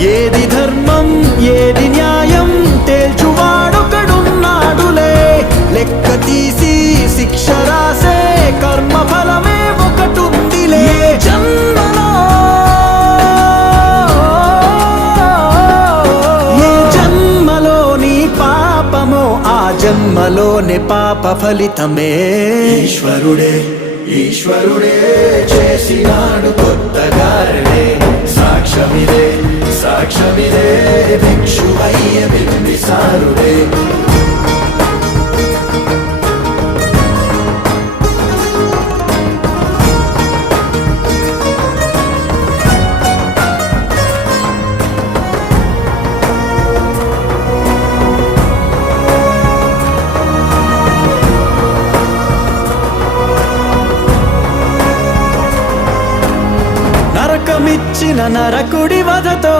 ఏది ధర్మం ఏది న్యాయం తేల్చువాడొకడున్నాడులే. లెక్క తీసి శిక్ష రాసే కర్మ ఫలమే ఒకటుందిలే. ఏ జన్మలోని పాపమో ఆ జన్మలోని పాప ఫలితమే. ఈశ్వరుడే ఈశ్వరుడే చేసినాడు కొత్తగారే. సాక్ష్యమిదే సాక్ష్యమిదే భిక్షువయ్య బింబిసారుడే. నరకమిచ్చిన నరకుడి వధతో